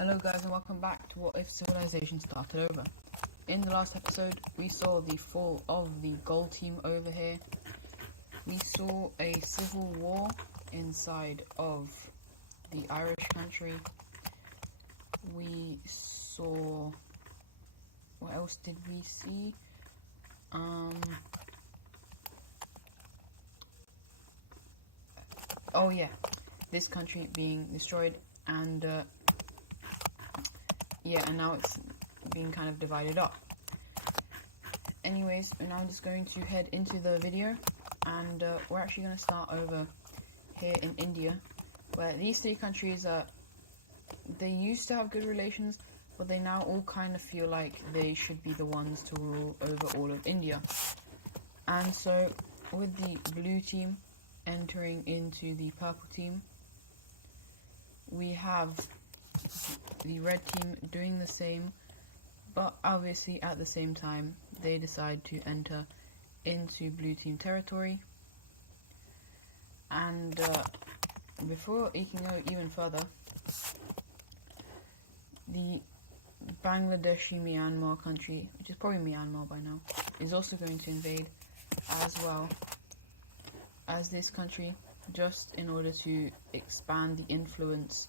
Hello guys and welcome back to What If Civilization Started Over. In the last episode we saw the fall of the gold team over here. We saw a civil war inside of the Irish country. We saw... what else did we see? Oh yeah, this country being destroyed and and now it's being kind of divided up. Anyways, we're now just going to head into the video, and we're actually going to start over here in India, where these three countries they used to have good relations, but they now all kind of feel like they should be the ones to rule over all of India. And so with the blue team entering into the purple team, we have the red team doing the same, but obviously at the same time they decide to enter into blue team territory. And before it can go even further, the Bangladeshi Myanmar country, which is probably Myanmar by now, is also going to invade as well as this country, just in order to expand the influence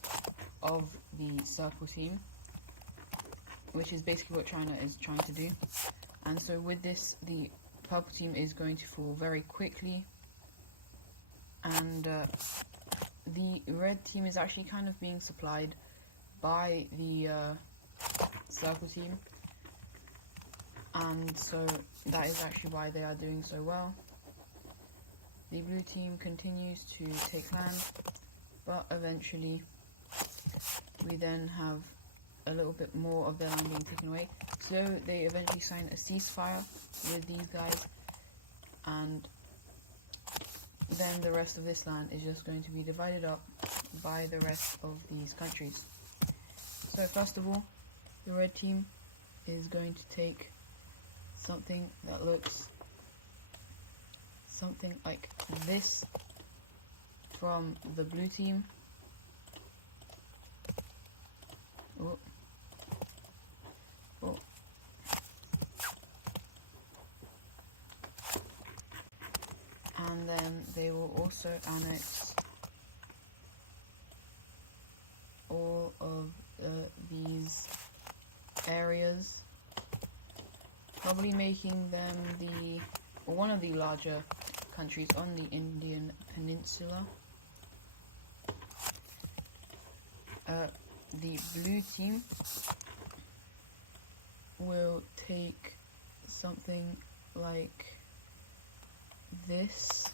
of the circle team, which is basically what China is trying to do. And so with this, the purple team is going to fall very quickly, and the red team is actually kind of being supplied by the circle team, and so that is actually why they are doing so well. The blue team continues to take land, but eventually we then have a little bit more of their land being taken away. So they eventually sign a ceasefire with these guys, and then the rest of this land is just going to be divided up by the rest of these countries. So first of all, the red team is going to take something that looks something like this from the blue team. Oh. Oh. And then they will also annex all of these areas, probably making them one of the larger countries on the Indian Peninsula. The blue team will take something like this.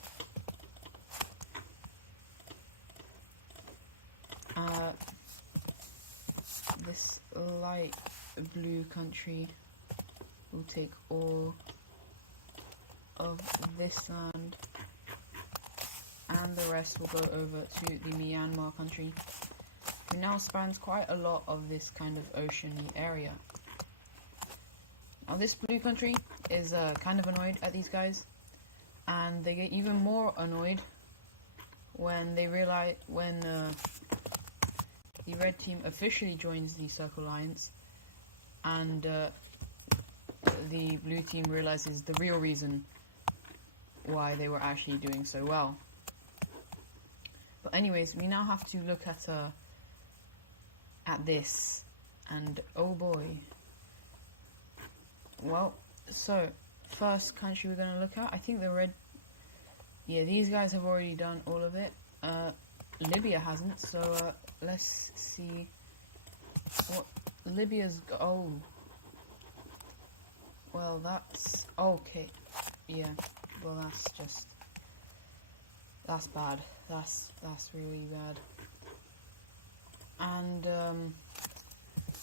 This light blue country will take all of this land, and the rest will go over to the Myanmar country, who now spans quite a lot of this kind of oceany area. Now this blue country is kind of annoyed at these guys, and they get even more annoyed when they realize the red team officially joins the Circle Alliance, and the blue team realizes the real reason why they were actually doing so well. But anyways, we now have to look at this, and oh boy. Well, so first country we're going to look at, I think the red, these guys have already done all of it. Libya hasn't, so let's see what Libya's well, that's okay. Well, that's bad. That's really bad. And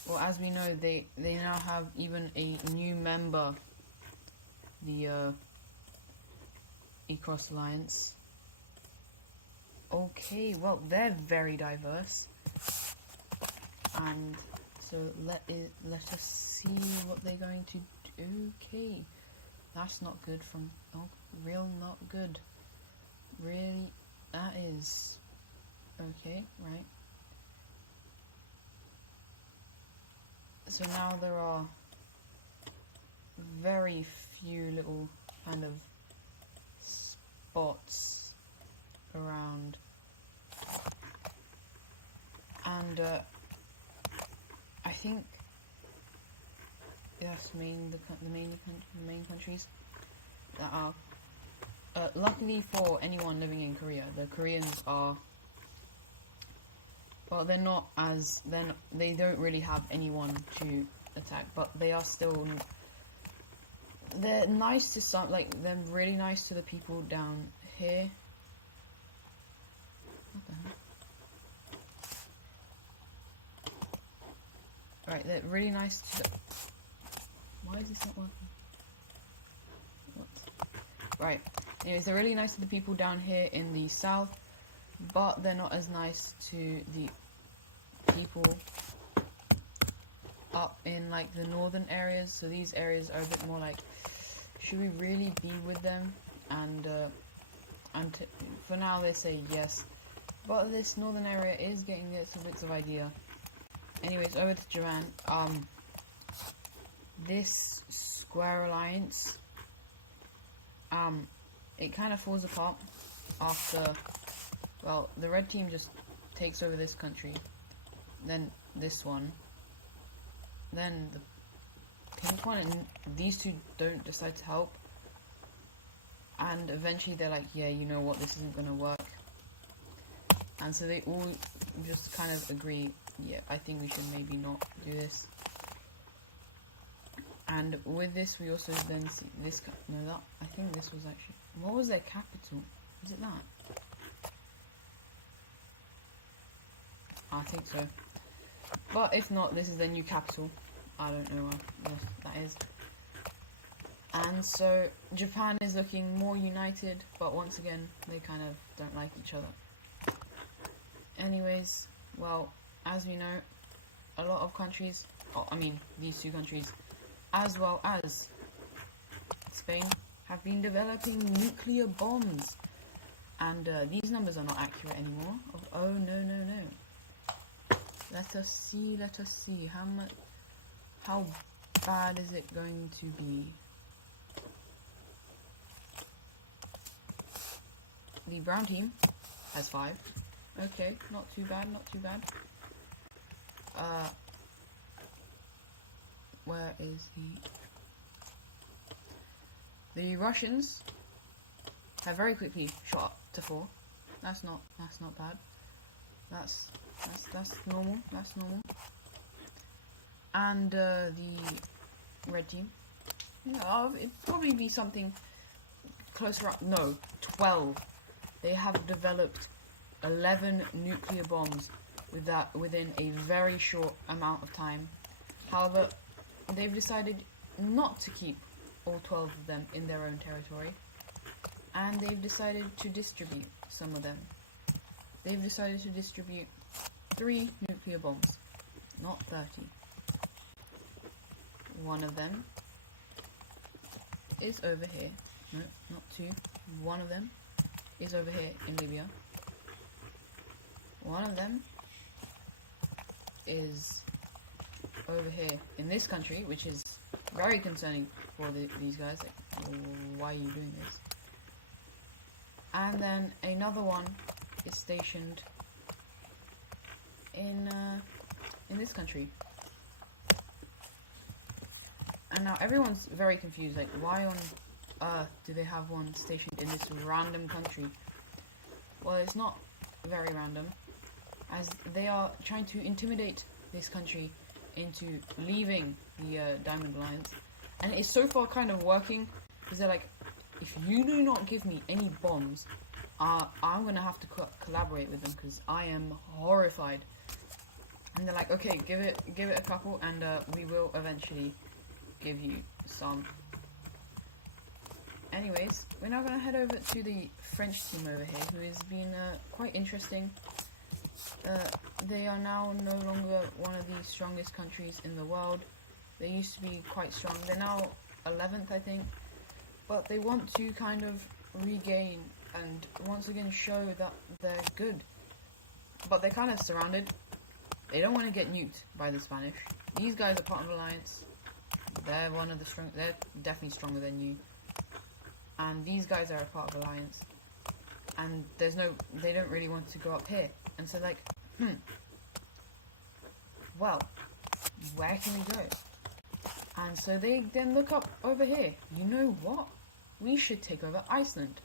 well, as we know, they now have even a new member, the Ecos Alliance. Okay, well, they're very diverse, and so let us see what they're going to do. Okay, that's not good. Not good. Really, that is okay, right? So now there are very few little kind of spots around, and I think that's the main countries that are. Luckily for anyone living in Korea, the Koreans are. Well, they're not as they don't really have anyone to attack, but they are still. They're nice to some, like they're really nice to the people down here. What the hell? Right, they're really nice to the. Why is this not working? What? Right. Anyways, they're really nice to the people down here in the south, but they're not as nice to the people up in like the northern areas. So these areas are a bit more like, should we really be with them? And for now they say yes, but this northern area is getting little bits of idea. Anyways, over to Japan. This square alliance, it kind of falls apart after, well, the red team just takes over this country, then this one, then the pink one, and these two don't decide to help, and eventually they're like, yeah, you know what, this isn't gonna work, and so they all just kind of agree, yeah, I think we should maybe not do this. And with this, we also then see this. No, that I think this was actually. What was their capital? Is it that? I think so. But if not, this is their new capital. I don't know what that is. And so Japan is looking more united, but once again, they kind of don't like each other. Anyways, well, as we know, a lot of countries. Oh, I mean, these two countries, as well as Spain, have been developing nuclear bombs, and these numbers are not accurate anymore. Oh no. Let us see how bad is it going to be. The brown team has 5. Okay, not too bad. Where is he? The Russians have very quickly shot up to 4. That's not bad. That's normal. That's normal. And the red team, it'd probably be something closer up. No, 12. They have developed 11 nuclear bombs within a very short amount of time. However, they've decided not to keep all 12 of them in their own territory, and they've decided to distribute some of them. They've decided to distribute 3 nuclear bombs, not 30. One of them is over here. No, not 2. One of them is over here in Libya. One of them is over here in this country, which is very concerning for these guys. Like, why are you doing this? And then another one is stationed in this country. And now everyone's very confused. Like, why on earth do they have one stationed in this random country? Well, it's not very random, as they are trying to intimidate this country into leaving the Diamond Alliance, and it's so far kind of working, because they're like, if you do not give me any bombs, I'm gonna have to collaborate with them, because I am horrified. And they're like, okay, give it a couple, and we will eventually give you some. Anyways, we're now gonna head over to the French team over here, who has been quite interesting. They are now no longer one of the strongest countries in the world. They used to be quite strong. They're now 11th, I think. But they want to kind of regain and once again show that they're good. But they're kind of surrounded. they don't want to get nuked by the Spanish. These guys are part of Alliance. They're one of the strong. They're definitely stronger than you. And these guys are a part of Alliance. And there's no. They don't really want to go up here. And so like, well, where can we go? And so they then look up over here. You know what? We should take over Iceland.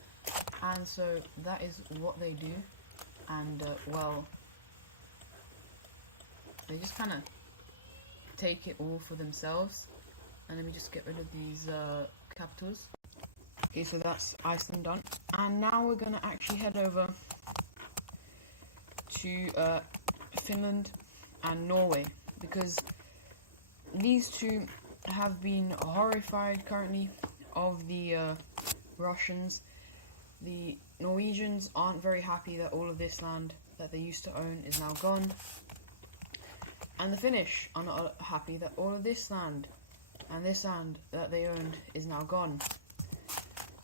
And so that is what they do. And well, they just kind of take it all for themselves. And let me just get rid of these capitals. Okay, so that's Iceland done. And now we're going to actually head over to Finland and Norway, because these two have been horrified currently of the Russians. The Norwegians aren't very happy that all of this land that they used to own is now gone. And the Finnish are not happy that all of this land and this land that they owned is now gone.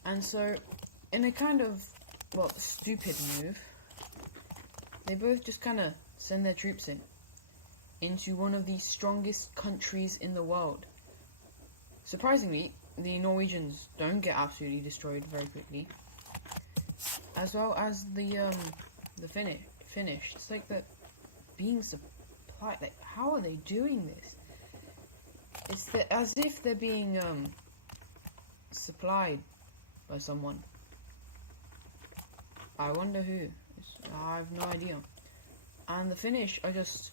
And so, in a kind of, well, stupid move, they both just kind of send their troops into one of the strongest countries in the world. Surprisingly, the Norwegians don't get absolutely destroyed very quickly, as well as the Finnish. It's like they're being supplied. Like, how are they doing this? It's as if they're being supplied by someone. I wonder who. I have no idea. And the Finnish are just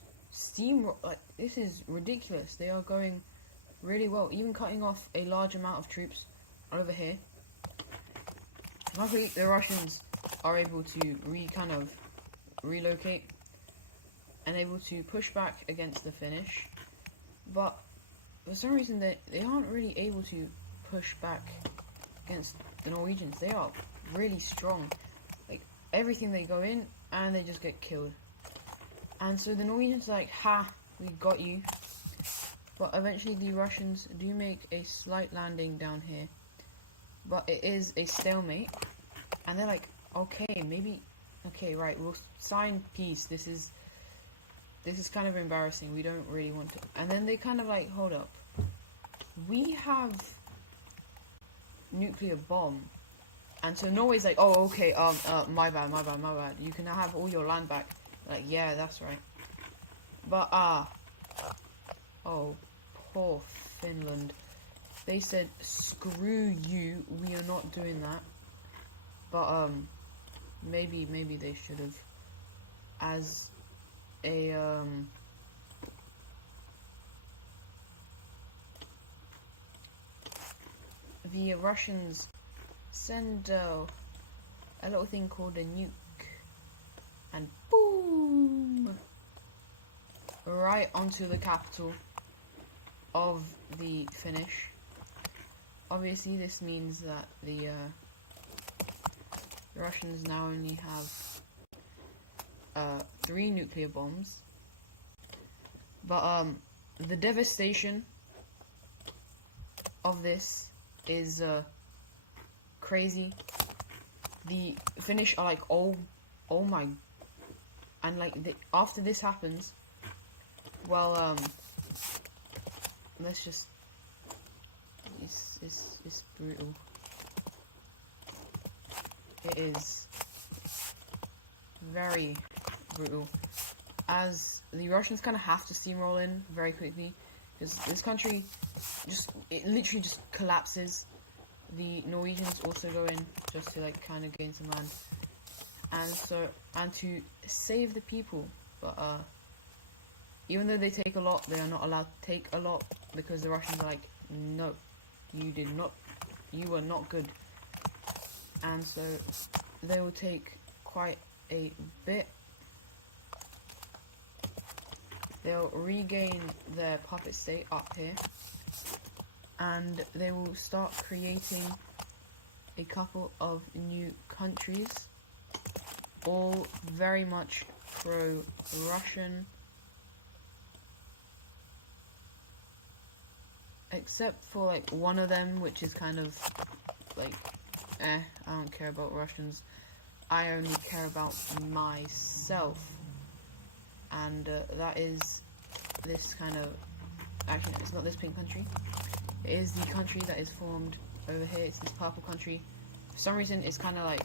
like, this is ridiculous. They are going really well, even cutting off a large amount of troops over here. Luckily, the Russians are able to kind of relocate and able to push back against the Finnish, but for some reason they aren't really able to push back against the Norwegians. They are really strong. Like, everything they go in and they just get killed. And so the Norwegians are like, ha, we got you. But eventually the Russians do make a slight landing down here, but it is a stalemate. And they're like, okay, right, we'll sign peace. This is kind of embarrassing. We don't really want to. And then they kind of like, hold up. We have nuclear bomb. And so Norway's like, oh, okay, my bad. You can have all your land back. Like, yeah, that's right. But, oh, poor Finland. They said, screw you, we are not doing that. But, maybe they should have, as a, the Russians send, a little thing called a nuke, and boom! Right onto the capital of the Finnish. Obviously, this means that the Russians now only have 3 nuclear bombs. But the devastation of this is crazy. The Finnish are like, oh my, and like after this happens, well, let's just, it's brutal. It is very brutal, as the Russians kind of have to steamroll in very quickly, because this country it literally just collapses. The Norwegians also go in just to like kind of gain some land, and to save the people. But even though they take a lot, they are not allowed to take a lot, because the Russians are like, no, you were not good. And so they will take quite a bit. They'll regain their puppet state up here, and they will start creating a couple of new countries, all very much pro-Russian, except for like one of them, which is kind of like, I don't care about Russians. I only care about myself. and that is this kind of, actually no, it's not this pink country, it is the country that is formed over here. It's this purple country. For some reason it's kind of like,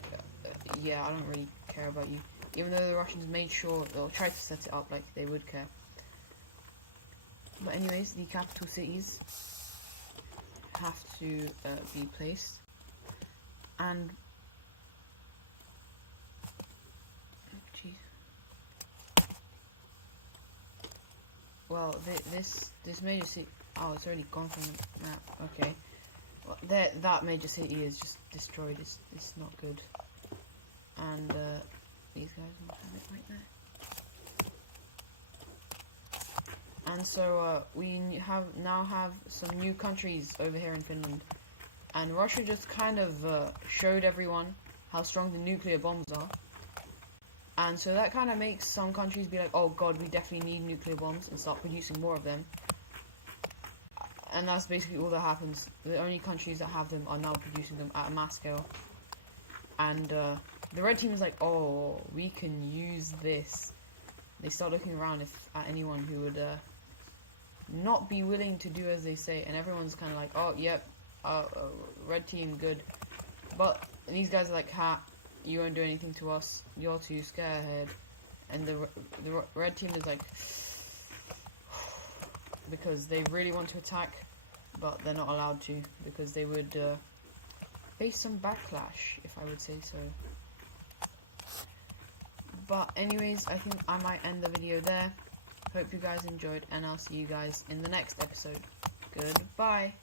yeah, I don't really care about you, even though the Russians made sure they'll try to set it up like they would care. But anyways, the capital cities have to be placed, and well, this major city, oh, it's already gone from the map. Okay, well, that major city is just destroyed. It's not good. And these guys will have it right there. And so we now have some new countries over here in Finland, and Russia just kind of showed everyone how strong the nuclear bombs are. And so that kind of makes some countries be like, oh god, we definitely need nuclear bombs, and start producing more of them. And that's basically all that happens. The only countries that have them are now producing them at a mass scale. And the red team is like, oh, we can use this. They start looking around at anyone who would not be willing to do as they say. And everyone's kind of like, oh, yep, red team, good. But these guys are like, ha. You won't do anything to us. You're too scared. And the red team is like, because they really want to attack, but they're not allowed to, because they would face some backlash, if I would say so. But anyways, I think I might end the video there. Hope you guys enjoyed, and I'll see you guys in the next episode. Goodbye.